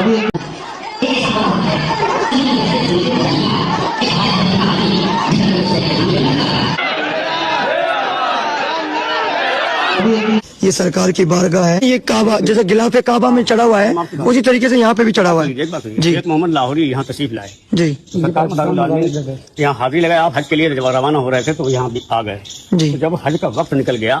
جی محمد لاہوری یہاں تشریف لائے. جی یہاں حاضری لگائے. آپ حج کے لیے روانہ ہو رہے تھے تو یہاں آ گئے. جی جب حج کا وقت نکل گیا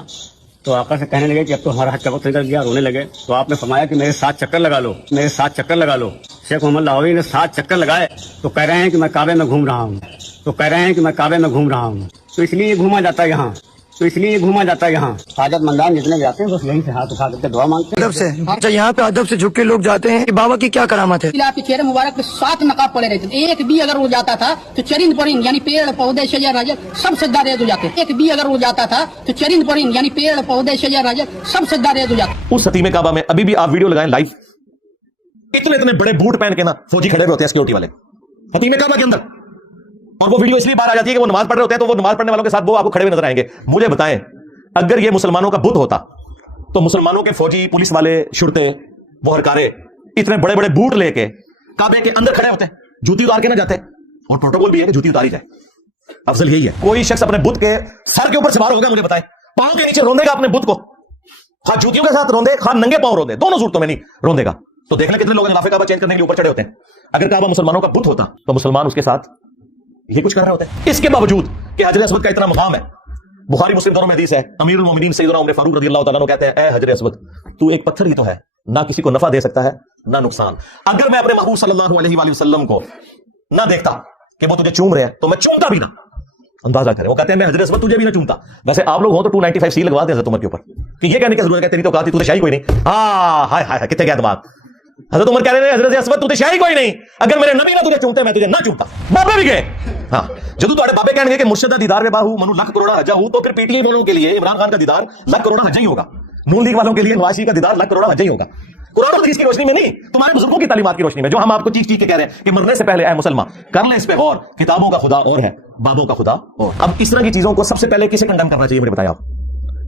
تو آقا سے کہنے لگے کہ اب تو ہمارا حج کا وقت نکل گیا. رونے لگے تو آپ نے فرمایا کہ میرے 7 چکر لگا لو, میرے 7 چکر لگا لو. شیخ محمد لاہوری نے 7 چکر لگائے تو کہہ رہے ہیں کہ میں کعبے میں گھوم رہا ہوں, تو کہہ رہے ہیں کہ میں کعبے میں گھوم رہا ہوں. تو اس لیے یہ گھوما جاتا ہے یہاں, تو اس لیے یہ گھوما جاتا ہے یہاں. حاجت مندان جتنے بھی آتے ہیں بس یہیں سے ہاتھ اٹھا کر کے دعا مانگتے ہیں. ادب سے. اچھا یہاں پہ ادب سے جھک کے لوگ جاتے ہیں. بابا کی کیا کرامت ہے؟ آپ کے چہرے مبارک پہ 7 نقاب پڑے رہتے تھے. ایک بھی اگر وہ جاتا تھا تو چرند پرند یعنی پیڑ پودے شجر راجر سب سجدہ ریز ہو جاتے. ایک بھی اگر وہ جاتا تھا تو چرند پرند یعنی پیڑ پودے شجر راجر سب سجدہ ریز ہو جاتے. اس حتیم کعبہ میں ابھی بھی آپ ویڈیو لگائیں لائیو, اتنے بڑے بوٹ پہن کے نا فوجی کھڑے ہوتے ہیں سیکورٹی والے حتیم کعبہ کے اندر, اور وہ ویڈیو اس لیے باہر آ جاتی ہے کہ وہ نماز پڑھ رہے ہوتے ہیں تو وہ نماز پڑھنے والوں کے ساتھ وہ آپ کو کھڑے ہوئے نظر آئیں گے. مجھے بتائیں اگر یہ مسلمانوں کا بت ہوتا تو مسلمانوں کے فوجی پولیس والے شرطے وہ ہرکارے اتنے بڑے بڑے بوٹ لے کے کعبے کے اندر کھڑے ہوتے, جوتی اتار کے نہ جاتے. اور پروٹوکول بھی ہے کہ جوتی اتاری جائے. افضل یہی ہے. کوئی شخص اپنے بت کے سر کے اوپر سوار ہوگا, مجھے بتائیں پاؤں کے نیچے روندے گا اپنے بت کو, خواہ جوتیوں کے ساتھ روندے خواہ ننگے پاؤں روندے, دونوں صورتوں میں نہیں روندے گا. تو دیکھ لیں کتنے لوگ غلاف کعبہ چینج کرنے کے لیے اوپر چڑھے ہوتے ہیں. اگر کعبہ مسلمانوں کا بت ہوتا تو مسلمان اس کے ساتھ یہ کچھ کر رہے ہوتے ہیں. اس کے باوجود کہ حجر اسود کا اتنا مقام ہے, بخاری مسلم دونوں میں حدیث ہے, امیر المومنین سیدنا عمر فاروق رضی اللہ تعالیٰ عنہ کہتے ہیں اے حجر اسود تو ایک پتھر ہی تو ہے, نہ کسی کو نفع دے سکتا ہے نہ نقصان. اگر میں اپنے محبوب صلی اللہ علیہ وآلہ وسلم کو نہ دیکھتا کہ وہ تجھے چوم رہے ہیں تو میں چومتا بھی نہ. اندازہ کریں, وہ کہتے ہیں میں حجر اسود تجھے بھی نہ چومتا. ویسے آپ لوگ ہوں تو 295 سی لگوا دیں حضرت عمر کے اوپر کہ یہ کہنے کی ضرورت ہے تیری تو کہتی تو شاہی کوئی نہیں. ہاں ہائے ہائے کتنے گیا دماغ. حضرت عمر کہہ رہے ہیں حضرت اسود تو شاہی کوئی نہیں, اگر میرے نبی نہ تجھے چومتے میں تجھے نہ چومتا. بابے بھی گئے. ہاں جدو تھوڑے بابے کہنے کہ مرشدہ دیدار میں باہو منو لاکھ کروڑا حجا ہو, تو پھر پی ٹی ایم والوں کے لیے عمران خان کا دیدار لاکھ کروڑا حجا ہی ہوگا, نون لیگ والوں کے لیے نواز شریف کا دیدار لاکھ کروڑا حجا ہی ہوگا. قرآن اور حدیث کی روشنی میں نہیں, تمہارے بزرگوں کی تعلیمات کی روشنی میں, جو ہم آپ کو چیخ چیخ کے کہہ رہے ہیں کہ مرنے سے پہلے اے مسلمان کر لیں اس پہ غور, کتابوں کا خدا اور ہے بابوں کا خدا اور. اب اس طرح کی چیزوں کو سب سے پہلے کسے کنڈم کرنا چاہیے مجھے بتائیں آپ؟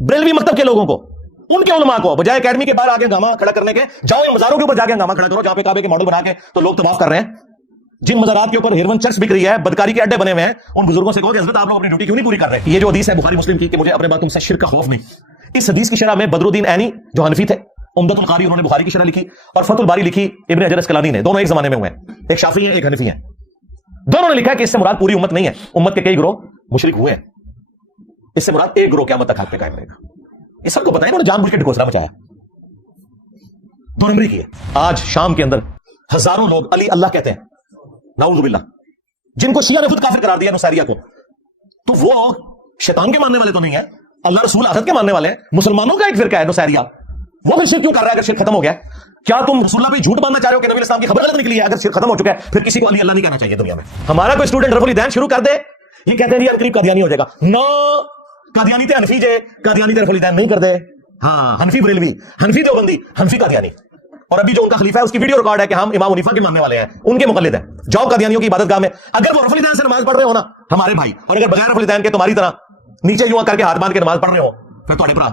بریلوی مکتب کے لوگوں کو, ان کے علماء کو, بجائے اکیڈمی کے باہر آگے ہنگامہ کھڑا کرنے کے جاؤ ان مزاروں کے اوپر جا کے ہنگامہ کھڑا کرو جہاں پہ کعبے کے ماڈل بنا کے تو لوگ طواف کر رہے ہیں. جن مزارات کے اوپر ہیروین چرچ بک رہی ہے, بدکاری کے اڈے بنے ہوئے ہیں, ان بزرگوں سے کہو کہ حضرت آپ لوگ اپنی ڈیوٹی کیوں نہیں پوری کر رہے. یہ جو حدیث ہے بخاری مسلم کی کہ مجھے اپنے بات تم سے شرک کا خوف نہیں, اس حدیث کی شرح میں بدر الدین عینی جو حنفی تھے, عمدۃ القاری انہوں نے بخاری کی شرح لکھی, اور فتح الباری لکھی ابن حجر اسقلانی نے, دونوں ایک زمانے میں ہوئے ہیں, ایک شافعی ہیں ایک حنفی ہیں. دونوں نے لکھا کہ اس سے مراد پوری امت نہیں ہے, امت کے کئی گروہ مشرک ہوئے ہیں, اس سے مراد ایک گروہ قیامت تک حق پہ قائم رہے گا. یہ سب کو بتائیں, انہوں نے جان بوجھ کے ڈھکوسلا مچایا, 2 نمبری کی ہے. آج شام کے اندر ہزاروں لوگ علی اللہ کہتے ہیں, نعوذ باللہ, جن کو شیعہ نے خود کافر قرار دیا نصیریہ کو, تو وہ شیطان کے ماننے والے تو نہیں ہیں, اللہ رسول آخرت کے ماننے والے ہیں. مسلمانوں کا ایک فرقہ ہے نصیریہ, وہ پھر شرک کیوں کر رہا ہے اگر شرک ختم ہو گیا؟ کیا تم رسول اللہ پہ جھوٹ باندھنا چاہ رہے ہو کہ نبی اسلام کی خبر غلط نکلی ہے؟ اگر شرک ختم ہو چکا ہے پھر کسی کو علی اللہ نہیں کہنا چاہیے دنیا میں. ہمارا کوئی اسٹوڈنٹ رفع الدین شروع کر دے, یہ کہتے ہیں قریب قادیانی ہو جائے گا. نو, قادیانی تے حنفی جے, قادیانی تے رفع الدین نہیں کر دے. ہاں حنفی بریلوی, حنفی دیوبندی, حنفی قادیانی. اور ابھی جو ان کا خلیفہ ہے اس کی ویڈیو ریکارڈ ہے کہ ہم امام حنیفہ کے ماننے والے ہیں, ان کے مقلد ہیں. جاؤ قادیانیوں کی عبادت گاہ میں, اگر وہ رفع الدین سے نماز پڑھ رہے ہو نا ہمارے بھائی, اور اگر بغیر رفع الدین کے تمہاری طرح نیچے یوں کر کے ہاتھ باندھ کے نماز پڑھ رہے ہو پھر تھوڑے برا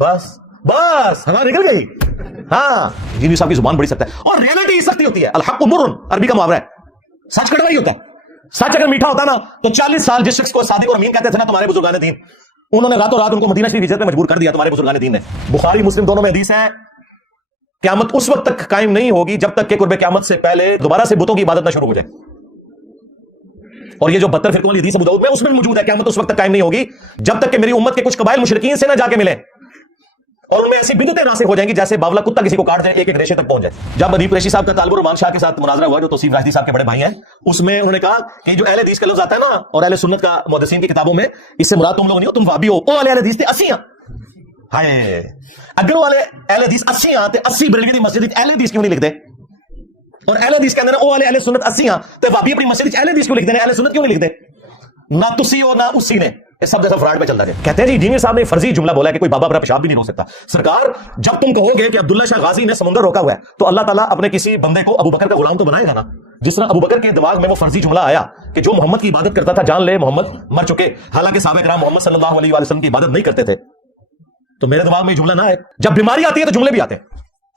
بس بس ہمارا نکل گئی. ہاں جی صاحب کی زبان بڑی سخت ہے, اور ریئلٹی سختی ہوتی ہے. الحق مر, عربی کا محاورہ ہے, سچ کڑوا ہی ہوتا ہے. سچ اگر میٹھا ہوتا نا تو 40 سال جس شخص کو صادق اور امین کہتے تھے نا تمہارے بزرگان دین, انہوں نے راتوں رات ان کو مدینہ شریف ہجرت پہ مجبور کر دیا تمہارے بزرگان دین نے. بخاری مسلم دونوں میں حدیث ہے, قیامت اس وقت تک قائم نہیں ہوگی جب تک کہ قرب قیامت سے پہلے دوبارہ سے بتوں کی عبادت نہ شروع ہو جائے. اور یہ جو 72 فرقوں والی حدیث ابو داؤد میں اس میں موجود ہے, قیامت اس وقت تک قائم نہیں ہوگی جب تک کہ میری امت کے کچھ قبائل مشرکین سے نہ جا کے ملیں, اور ان میں ایسی بدعتیں ناصر ہو جائیں گی جیسے باولا کتا کسی کو کاٹ جائے, ایک ایک ریشے تک پہنچ جائے. جب ادیب قریشی صاحب کا طالب الرحمان شاہ کے ساتھ مناظرہ ہوا, جو توصیف راشدی صاحب کے بڑے بھائی ہیں, اس میں انہوں نے کہا کہ جو اہل حدیث کا لفظ آتا ہے نا اور اہل سنت کا محدثین کی کتابوں میں, اس سے مراد تم لوگ نہیں ہو, تم وہابی ہو. وہ اہل حدیث تھے 80. ہائے اگر وہ اہل حدیث 80 تے 80 بریلوی دی مسجد اہل حدیث کیوں نہیں لکھتے, اور اہل حدیث کہندے نے او اہل سنت 80 تے وہابی اپنی مسجد اہل حدیث کیوں لکھتے ہیں, اہل سنت کیوں نہیں لکھتے؟ نہ تسی ہو نہ اسی نے, سب جیسا فراڈ پہ چلتا ہے. کہتے ہیں جی جینیر صاحب نے فرضی جملہ بولا ہے کہ کوئی بابا اپنا پیشاب بھی نہیں رو سکتا. سرکار جب تم کہو گے کہ عبداللہ شاہ غازی نے سمندر روکا ہوا ہے تو اللہ تعالیٰ اپنے کسی بندے کو ابو بکر کا غلام تو بنائے گا نا. جس طرح ابو بکر کے دماغ میں وہ فرضی جملہ آیا کہ جو محمد کی عبادت کرتا تھا جان لے محمد مر چکے, حالانکہ صحابہ کرام محمد صلی اللہ علیہ وسلم کی عبادت نہیں کرتے تھے, تو میرے دماغ میں جملہ نہ ہے. جب بیماری آتی ہے تو جملے بھی آتے ہیں,